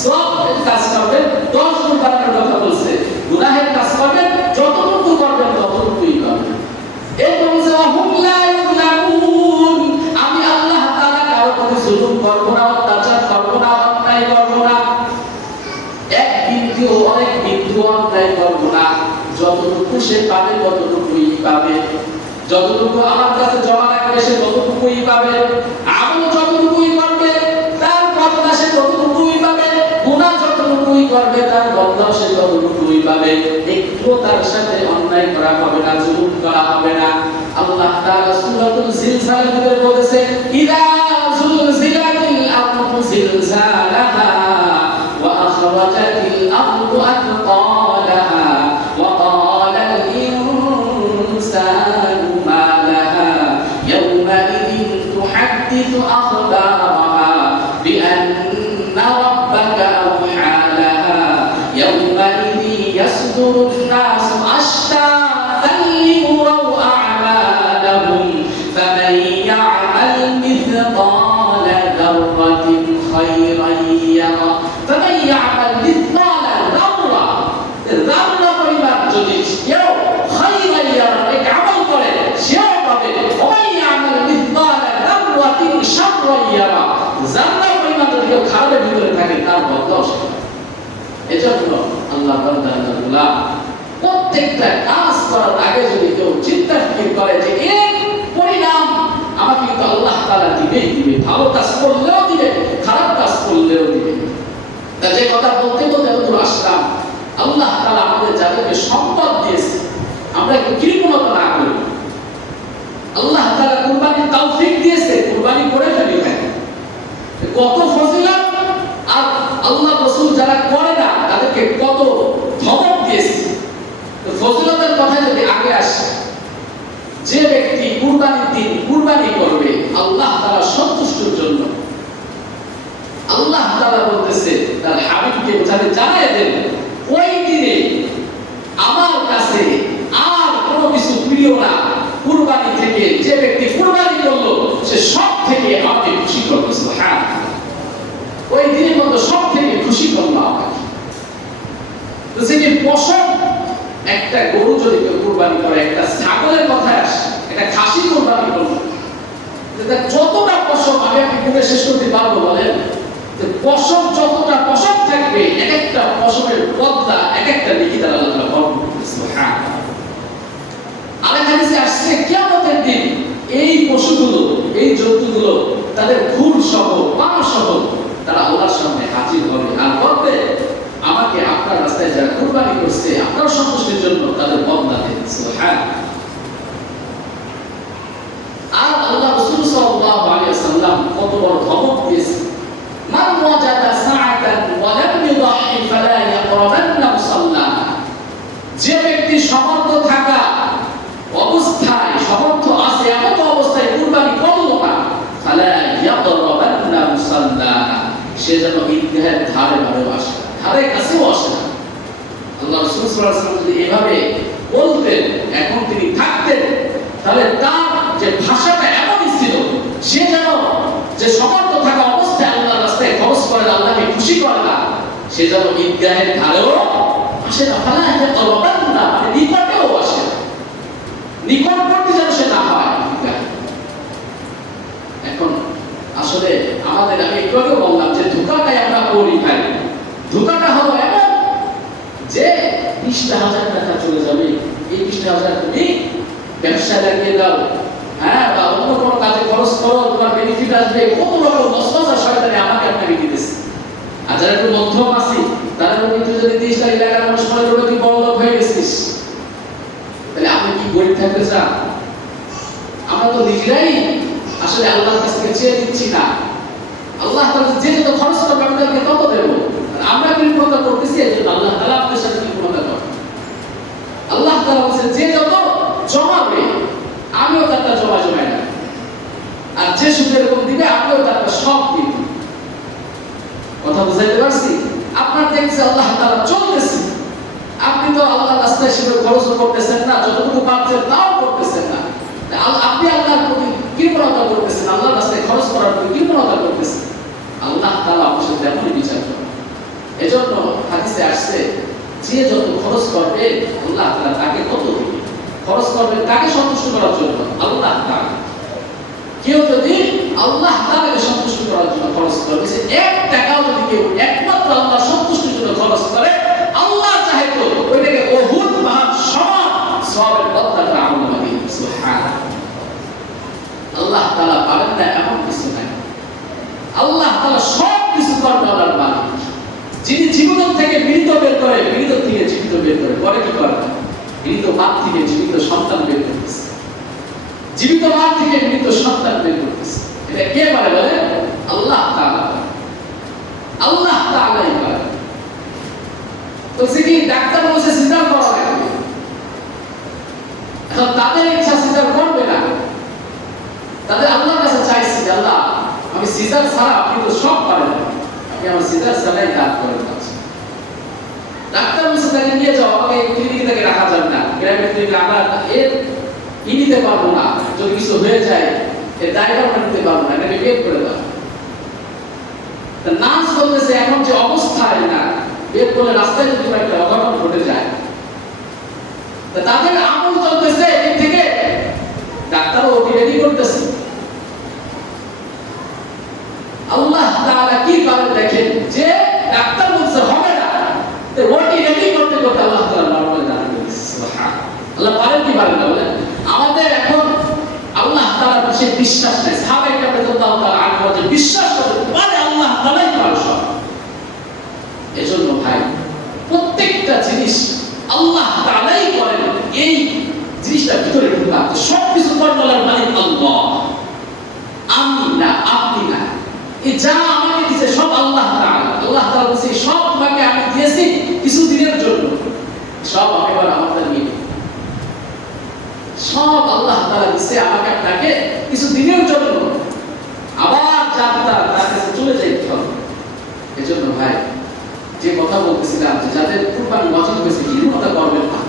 সবের কাজ করবেন, দশ গুণ বাড়ানোর কথা বলছে। গুনাহের কাজ করবেন, যতটুকু করবেন ততটুকুই পাবেন এরপর এক বিন্দু অনেক বিন্দু অন্যায় যতটুকু সে পাবে, ততটুকুই পাবে। যতটুকু আমার কাছে জমা রাখবে সে ততটুকুই পাবে। সে ততটুকুই পাবে একটু তার সাথে অন্যায় করা হবে না, জুলুম করা হবে না। আল্লাহ তাআলা সূরাতুল জিলজালের ভিতরে বলেছে? ইদা জুলজিলাতিল আরদু জিলজালাহা ওয়া আখরাজাতিল ইয়াসদুরু الناس أشتاتا ليروا أعمالهم فمن يعمل مثقال ذرة خيرا يره فمن يعمل مثقال ذرة ذرة পরিমাণ যদি কেউ خيرا يره এক আমল করে সেও পাবে ومن يعمل مثقال ذرة شرا يره জান্নাত পরিমাণ যদি কেউ খারাপের ভিতরে থাকে তার বদলাও সে পাবে। এজন্য আল্লাহ বান্দাগুলা প্রত্যেকটা কাজ করার আগে যদি কেউ চিন্তা ফিকির করে যে এর পরিণাম আমাকে কিন্তু আল্লাহ দিবেই দিবে, ভালো কাজ করলেও দিবে, খারাপ কাজ করলেও দিবে। তা যে কথা বলতে বলতে হুজুর আসলাম, আল্লাহ আমাদের যাদেরকে সম্পদ দিয়েছে, আমরা একটু কৃপণতা না করি? আল্লাহ তাআলা কুরবানির তৌফিক দিয়েছে কুরবানি করে ফেলি ভাই কত ফজিলত আর আল্লাহ রসুল যারা করে না তাদেরকে কত ধমক দিয়েছে তো ফজিলতের কথা যদি আগে আসে যে ব্যক্তি কুরবানির দিন কুরবানি করবে আল্লাহ তাআলা সন্তুষ্টির জন্য আল্লাহ তাআলা বলতেছে তার হাবিবকে বোঝাতে জানায় দেন ওই দিনে আমার কাছে আর কোনো কিছু প্রিয় না কুরবানি থেকে যে ব্যক্তি কুরবানি করল সে সব থেকে আমাকে খুশি করবে সুবহানাল্লাহ ওই দিনের মতো সব থেকে খুশি করল আমাকে তো সে যে পশম একটা গরু যদি কেউ কুরবানি করে একটা ছাগলের কথা আসে একটা খাসি কুরবানি করল যেটা যতটা পশম আমি আপনি গুণে শেষ করতে পারব বলেন যে পশম যতটা পশম থাকবে এক একটা পশমের পদ্মা এক একটা লিখি দ্বারা আল্লাহ তাআলা বর্ণনা করেছে সুবহানাল্লাহ আরেক হাদিসে আসছে কিয়ামতের দিন এই পশুগুলো এই জন্তুগুলো তাদের খুর সহ পা সহ তারা আল্লাহর সামনে হাজির হবে। আর বলবে আমাকে আপনার রাস্তায় যারা কুরবানি করছে, আপনার সন্তুষ্টির জন্য তাদের বদলা দেন সুবহানাল্লাহ আর আল্লাহ ওয়াসাল্লাম কত বড় ধমক দিয়েছে। যে ব্যক্তি সমর্থ থাকা অবস্থায় সমর্থ আছে এমন অবস্থায় কুরবানি করল না ফালা ইয়াকরাবান্না মুসাল্লানা সে যেন ঈদগাহের ধারে ধারেও আসে ধারে কাছেও আসে না। আল্লাহ রাসূল যদি এভাবে বলতেন, এখন তিনি থাকতেন, তাহলে তার যে ভাষাটা এমনই ছিল, সে যেন যে সমর্থ থাকা অবস্থায় আল্লাহ রাস্তায় খরচ করে আল্লাহকে খুশি করে না, সে যেন ঈদগাহের ধারেও আসে না। ফালা ইয়াকরাবান্না মানে নিকটেও আসে না। নিকটবর্তী যেন সে না হয় এখন আসলে আমাদের, আমি একটু আগে বললাম যে ধোকাটাই আমরা পরি ভাই ধোকাটা হলো এমন যে বিশটা হাজার টাকা চলে যাবে। এই বিশটা হাজার তুমি ব্যবসায় লাগিয়ে দাও। হ্যাঁ বা অন্য কোনো কাজে খরচ করো, তোমার বেনিফিট আসবে। কত রকম মশলা শয়তানে আমাকে আপনাকে দিতেছে। আর যারা একটু মধ্যম আছি, তারা কিন্তু যদি তিরিশ লাখ এলাকার মানুষ মনে করবে তুই বড় লোক হয়ে গেছিস তাহলে আপনি কি গরিব থাকতে চান আমরা তো নিজেরাই আসলে আল্লাহর কাছ থেকে চেয়ে দিচ্ছি না আল্লাহ তাআলা যে যত খরচ করবে আমি তাদেরকে তত দেব আর আমরা কৃপণতা করতেছি এই জন্য আল্লাহ তাআলা আপনার সাথে কৃপণতা করে আল্লাহ তাআলা বলছেন যে যত জমাবে আমিও তারটা জমা জমাই না আর যে সুদ এরকম দিবে আমিও তারটা সব দিব কথা বুঝাইতে পারছি আপনার দেখছে আল্লাহ তাআলা চলতেছে আপনি তো আল্লাহ রাস্তায় সেভাবে খরচ করতেছেন না যতটুকু পারছেন তাও করতেছেন না আল্লাহ যে আল্লাহ তাআলা তাকে কত খরচ তাকে সন্তুষ্ট করার জন্য আল্লাহ তাআলা। কেউ যদি আল্লাহ তাআলাকে সন্তুষ্ট করার জন্য খরচ করবে সে এক যদি কেউ একমাত্র আল্লাহ সন্তুষ্টির জন্য খরচ করে, আল্লাহ চাহে তো ওইটাকে মহান, সমান সবের আমল আল্লাহ তাআলা পারেন না এমন কিছু নাই। আল্লাহ তাআলা সব কিছু করবে আল্লাহর মালিক। যিনি জীবন থেকে মৃত বের করে, মৃত থেকে জীবিত বের করে। পরে কি করে মৃত বাপ থেকে জীবিত সন্তান বের করতেছে। জীবিত মা থেকে মৃত সন্তান বের করতেছে। এটা কে বলে? আল্লাহ তাআলা আল্লাহ তাআলাই তো ডাক্তার বলছে সিজার করা লাগবে এখন তাদের ইচ্ছা সিজার করবে না। তাদের আল্লাহর কাছে চাইছি আল্লাহ, আমি সিজার ছাড়া আপনি তো সব পারেন আপনি আমার সিজার ছাড়াই কাজ করেন ডাক্তার বলছে, তাকে নিয়ে যাও, আমাকে ক্লিনিকে তাকে রাখা যাবে না। গ্রামের ক্লিনিকে আমরা এর ই নিতে পারব না। যদি কিছু হয়ে যায়, এর দায়টা আমরা নিতে পারব না, এটাকে বের করে দাও। নার্স বলতেছে যে অবস্থায় না, বের করলে রাস্তায় যদি একটা অঘটন ঘটে যায়। তাদের আমল চলতেছে, এদিক থেকে। ডাক্তারও ওকে রেডি করতেছে আল্লাহ তাআলা কি পারেন দেখেন যে ডাক্তার বলছে হবে না তো রেডি করতে করতে আল্লাহ তাআলা নরমালে দান আল্লাহ পারেন কি পারেন আমাদের এখন আল্লাহ তাআলার সে বিশ্বাস নেই। সাহাবায়ে কেরাম রাদিয়াল্লাহু তাআলা আনহু যে বিশ্বাস করে পারে আল্লাহ তাআলাই পারে সব। এজন্য ভাই, প্রত্যেকটা জিনিস আল্লাহ তাআলাই করেন। এই জিনিসটা ভিতরে ঢুকা সব কিছু করার মালিক আল্লাহ। আমি না, আপনি না। এই যা আমাকে দিয়েছে সব আল্লাহ আল্লাহ তাআলা বলছে এই সব তোমাকে আমি দিয়েছি কিছু দিনের জন্য সব এবার আমাদের নিয়ে সব আল্লাহ তাআলা দিয়েছে আমাকে আপনাকে কিছু দিনের জন্য আবার যাত্রা তার কাছে চলে যাইতে হবে। এজন্য ভাই, যে কথা বলতেছিলাম যে যাদের কুরবানি ওয়াজিব হয়েছে কথা করবেন না।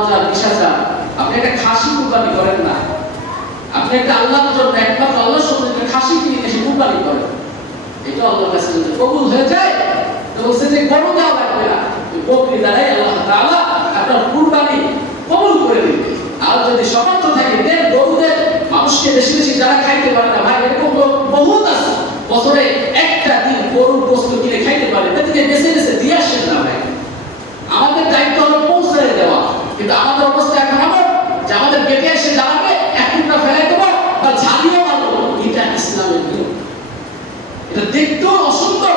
হাজার বিশ হাজার আপনি একটা খাসি কুরবানি করেন না। আপনি একটা আল্লাহর জন্য একমাত্র আল্লাহর সামনে একটা খাসি কিনে এসে কুরবানি করেন। এটা আল্লাহর কাছে কবুল হয়ে যায়, তো বলছে যে গরু দেওয়া লাগবে না। বকরি দ্বারাই আল্লাহ তাআলা আপনার কুরবানি কবুল করে দিবে আর যদি সমর্থ থাকে, দেন গরু দেন মানুষকে বেশি বেশি যারা খাইতে পারে না, ভাই, এরকম বহুত আছে। বছরে একটা দিন গরুর বস্তু কিনে খাইতে পারে তাদেরকে বেছে বেছে দিয়ে আসেন না, ভাই। আমাদের দায়িত্ব হলো পৌঁছে দেওয়া। কিন্তু আমাদের অবস্থা এখন এমন যে আমাদের গেটে এসে দাঁড়াবে, এক টুকরা ফেলাই দেবো বা ঝালিও মারবো। এটা ইসলামের নিয়ম। এটা দেখতেও অসুন্দর।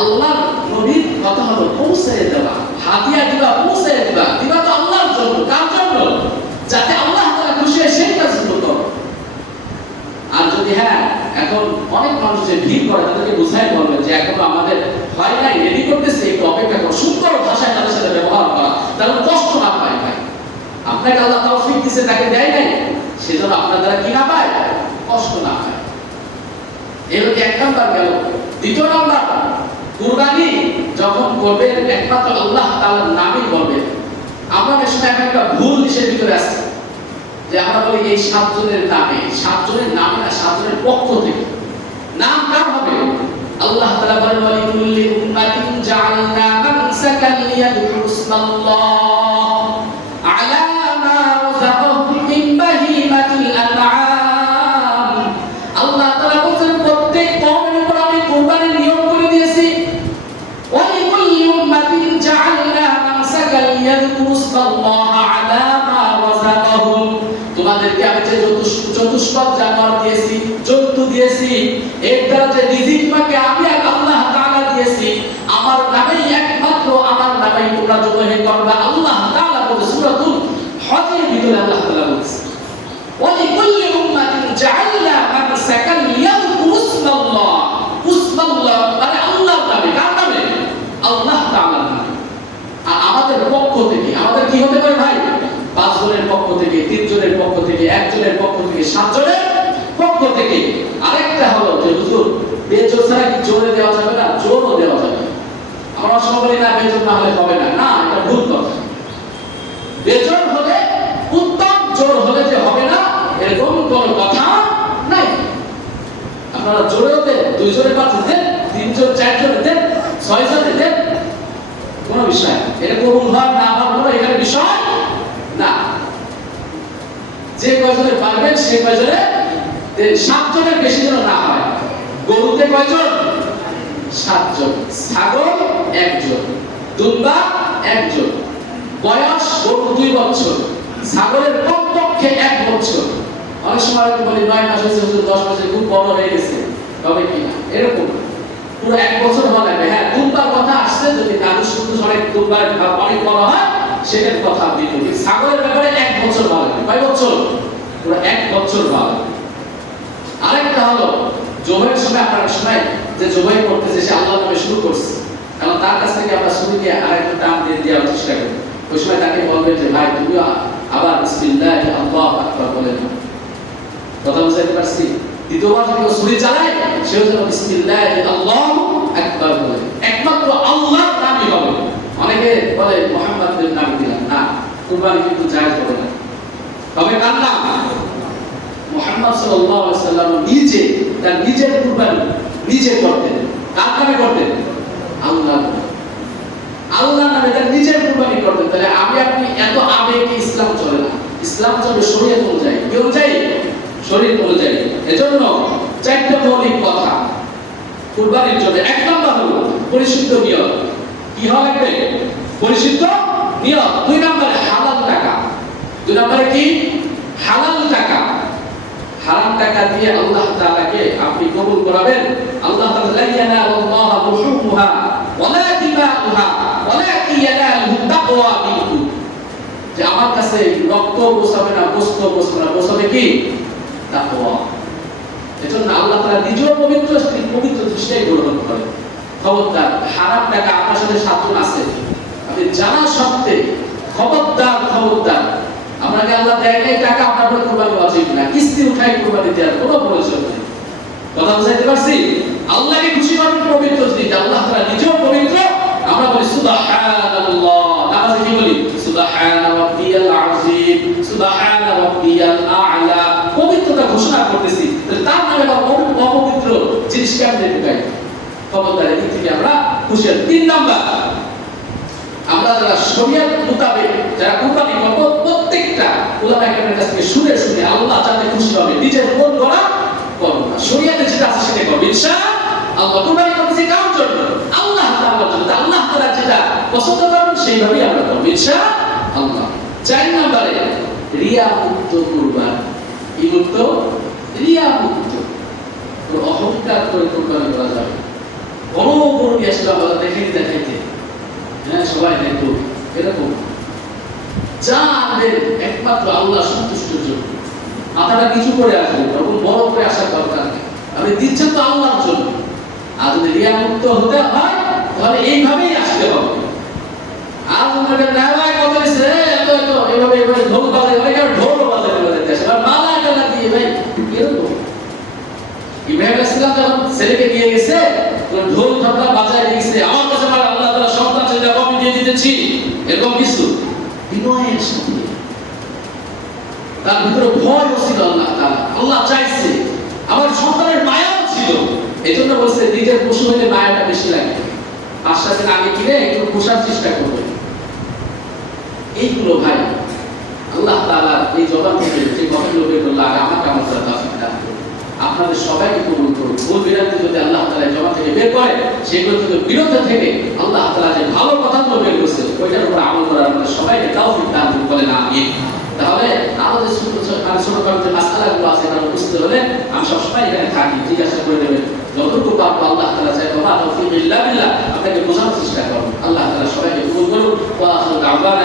আল্লাহ নবীর কথা হলো পৌঁছে দেওয়া হাতিয়া দিবা, পৌঁছে দিবা দিবা তো আল্লাহর জন্য। কার জন্য? যাতে আল্লাহ তারা খুশি হয় সেই কাজগুলো করো। আর যদি হ্যাঁ এখন অনেক মানুষ যে ভিড় করে, তাদেরকে বোঝাই বলবে যে এখন আমাদের হয় নাই রেডি করতেছে, একটু অপেক্ষা করো। সুন্দর ভাষায় তাদের সাথে ব্যবহার করা, তাহলে কষ্ট না পায় ভাই। আপনাকে আল্লাহ তৌফিক দিছে, তাকে দেয় নাই, সেজন্য আপনার দ্বারা কি না পায়? কষ্ট না পায়। হলো এক নাম্বার গেল। দ্বিতীয় নাম্বার কুরবানি যখন করবেন, একমাত্র আল্লাহ তাআলার নামই করবেন আমাদের সাথে একটা ভুল হিসেবে ভিতরে আছে যে আমরা বলি এই সাতজনের নামে সাতজনের নামে না, সাতজনের পক্ষ থেকে। নাম কার হবে? আল্লাহ তাআলা বলেন, ওয়ালিকুল্লি উম্মাতিন জাআলনা মানসাকান লিয়াদকুরু টাকা দিয়েছি চক্ষু দিয়েছি এটা যে রিজিকটাকে আমি আল্লাহ তাআলা দিয়েছি, আমার নামেই একমাত্র আমার নামেই তোমরা জবাই করবে আল্লাহ তাআলা বলে সূরাতুল হজের ভিতরে আল্লাহ তাআলা বলেছে ওয়ালি কুল্লি উম্মাতিন জাআলনা মানসাকান লিয়াযকুরু ইসমাল্লাহ ইসমাল্লাহ মানে আল্লাহর নামে, কার নামে? আল্লাহ তাআলা আর আমাদের পক্ষ থেকে, আমাদের কি হতে পারে ভাই? পাঁচ জনের পক্ষ থেকে তিন জনের পক্ষ থেকে, একজনের পক্ষ থেকে, সাতজনের পক্ষ থেকে। আরেকটা হলো যে, হুজুর, বেজোর ছাড়া কি জোরে দেওয়া যাবে না, জোরও দেওয়া যাবে আমরা না না হলে হবে না। না, এটা ভুল কথা। হলে উত্তম, জোর হলে যে হবে না, এরকম কোনো কথা নাই। আপনারা জোরেও দেন দুইজনের পাশে দেন, তিনজন, চারজন দেন, ছয়জন দেন, কোনো বিষয়। এটা হওয়ার না হওয়ার কোনো এখানে বিষয় না যে কয়জনে পারবেন, সে কয়জনে সাতজনের বেশি যেন না হয়। গরুতে কয়জন? সাতজন। ছাগল, একজন। দুম্বা, একজন। বয়স গরু দুই বছর। ছাগলের কমপক্ষে এক বছর। অনেক সময় বলি, নয় মাস হয়েছে দশ মাসে খুব বড় হয়ে গেছে। তবে কি না? এরকম। পুরো এক বছর হওয়া লাগবে। হ্যাঁ দুম্বার কথা আসছে, যদি কাজু শুধু অনেক দুম্বার অনেক বড় হয় সেটার কথা আপনি বলি। ছাগলের ব্যাপারে এক বছর ভালো কয় বছর? পুরো এক বছর ভালো আরেকটা হলো জোহরের সময় আপনারা শোনাই যে জোহর করতেছে সে আল্লাহ নামে শুরু করছে। কারণ তার কাছ থেকে আমরা শুরু দিয়ে আরেকটা টান দিয়ে দেওয়ার চেষ্টা করি। ওই সময় তাকে বলবেন যে, ভাই তুমি আবার বিসমিল্লাহ আল্লাহ আকবার বলে না কথা বুঝতে পারছি? দ্বিতীয়বার যদি ছুরি চালায়, সেও যেন বিসমিল্লাহ আল্লাহ আকবার বলে। একমাত্র হবে অনেকে বলে মোহাম্মদের নাম দিলাম। না, কুরবানি কিন্তু জায়েজ হবে না। তবে কার নাম মোহাম্মদ সাল্লাম নিজে, তার নিজের কুরবানি নিজে করতেন। কার নামে করতেন? আল্লাহ আল্লাহ নামে তার নিজের কুরবানি করতেন। তাহলে আমি আপনি এত আবেগে ইসলাম চলে না? ইসলাম চলে শরীয়ত অনুযায়ী। কি অনুযায়ী? শরীয়ত অনুযায়ী। এজন্য চারটা মৌলিক কথা। কুরবানির জন্য এক নম্বর হলো পরিশুদ্ধ নিয়ত। কি হওয়া পরিশুদ্ধ? নিয়ত দুই নম্বরে হালাল টাকা। দুই নম্বরে কি? হালাল টাকা। হারাম টাকা দিয়ে আল্লাহ তাআলাকে আপনি কবুল করাবেন। আল্লাহ তাআলা লা ইয়ানালুল্লাহ লুহুমুহা ওয়ালা দিমাউহা ওয়ালাকিন ইয়ানালুহু তাকওয়া মিনকুম যে আমার কাছে রক্ত বসাবে না, গোস্ত বসাবে না বসাবে কি? তাকওয়া। এজন্য আল্লাহ তাআলা নিজেও পবিত্র পবিত্র দৃষ্টিই গ্রহণ করেন। খবরদার, হারাম টাকা আপনার সাথে সাতজন আছে। আপনি জানা সত্ত্বে খবরদার খবরদার। আপনাকে আল্লাহ দেয় নাই টাকা, আপনার উপর কোরবানি ওয়াজিব না। কিস্তি উঠাই কোরবানি দেওয়ার কোনো প্রয়োজন নেই। কথা বুঝাইতে পারছি? আল্লাহকে খুশি করার পবিত্র জিনিস আল্লাহ তাআলা নিজেও পবিত্র। আমরা বলি সুবহানাল্লাহ। নামাজে কি বলি? পবিত্রতা ঘোষণা করতেছি। তার নামে পবিত্র অপবিত্র জিনিস কেমনে ঢুকাই খবরদার এদিক থেকে আমরা খুশি তিন নাম্বার, আমরা যারা শরীয়ত মোতাবেক যারা কুরবানি করব প্রত্যেকটা উলামা একরামের কাছ থেকে শুনে শুনে আল্লাহ যাতে খুশি হবে, নিজের মন গড়া করব শরীয়তে যেটা আছে সেটা করব ইনশাআল্লাহ, আল্লাহ কুরবানি করতেছি কার জন্য আল্লাহ তাআলার জন্য আল্লাহ তাআলা যেটা পছন্দ করেন সেইভাবেই আমরা করব। ইনশাআল্লাহ, চার নম্বরে রিয়া মুক্ত কুরবানি। কি মুক্ত রিয়া মুক্ত অহংকার করে কুরবানি করা যাবে আসলে দেখাইতে দেখাইতে হ্যাঁ সবাই দেখো এরকম যা আনবেন একমাত্র আল্লাহ সন্তুষ্টের জন্য। মাথাটা কিছু করে আসবেন তখন বড় করে আসার দরকার নেই। আপনি দিচ্ছেন তো আল্লাহর জন্য। আর যদি রিয়া মুক্ত হতে হয়, তাহলে এইভাবেই আসতে হবে। আর ওনাকে নেওয়ায় কত এত এত, এভাবে এভাবে ঢোল বাজে অনেকে আবার ঢোল বাজাতে বাজাতে আসে আবার মালা টালা দিয়ে ভাই এরকম ইব্রাহিম আলাইহিসসালাম যখন ছেলেকে নিয়ে গেছে ঢোল ঢাকা বাজায় নিয়ে আমার কাছে আমার আল্লাহ তাআলা সন্তান চাইলে আমি দিয়ে দিতেছি। এরকম কিছু? বিনয়ের সাথে তার ভিতরে ভয় ছিল আল্লাহ তাআলা। আল্লাহ চাইছে। আমার সন্তানের মায়াও ছিল। এই জন্য বলছে, নিজের পশু হলে মায়াটা বেশি লাগে। সাত আগে কিনে একটু পোষার চেষ্টা করবে। এইগুলো ভাই, আল্লাহ তাআলা এই জবান যে কথা লোকের বলল আগে আমাকে আমার করা তৌফিক দান করুন। আপনাদের সবাইকে কবুল করুন ভুল বিরান্তি যদি আল্লাহ তাআলা জমা থেকে বের করে সেগুলো থেকে বিরত থেকে আল্লাহ তাআলা যে ভালো কথাগুলো বের করছে, ওইটার উপর আমল করার আমাদের সবাইকে তৌফিক দান বলে না আমি তাহলে আমাদের ছোট ছোট ছোটখাটো যে মাসালাগুলো আছে, তারা বুঝতে হলে আমি সবসময় এখানে থাকি, জিজ্ঞাসা করে দেবেন যতটুকু পারব আল্লাহ তাআলা চাই বাবা তৌফিক ইল্লা বিল্লাহ, আপনাকে বোঝানোর চেষ্টা করুন। আল্লাহ তাআলা সবাইকে কবুল করুন ওয়া আখিরু দাওয়ানা